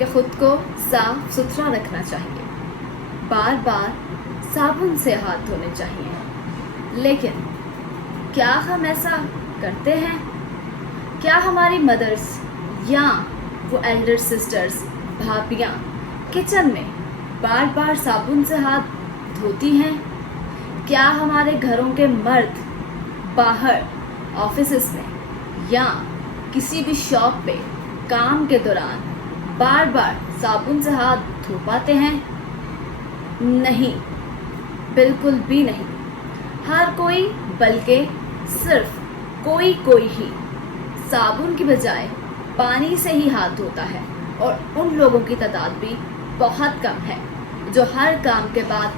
کہ خود کو صاف ستھرا رکھنا چاہیے، بار بار صابن سے ہاتھ دھونے چاہیے، لیکن کیا ہم ایسا کرتے ہیں؟ کیا ہماری مدرس یا وہ ایلڈر سسٹرز، بھابیاں کچن میں بار بار صابن سے ہاتھ دھوتی ہیں؟ کیا ہمارے گھروں کے مرد باہر آفیسز میں یا کسی بھی شاپ پہ کام کے دوران بار بار صابن سے ہاتھ دھو پاتے ہیں؟ نہیں، بالکل بھی نہیں۔ ہر کوئی، بلکہ صرف کوئی ہی صابن کی بجائے پانی سے ہی ہاتھ دھوتا ہے، اور ان لوگوں کی تعداد بھی بہت کم ہے جو ہر کام کے بعد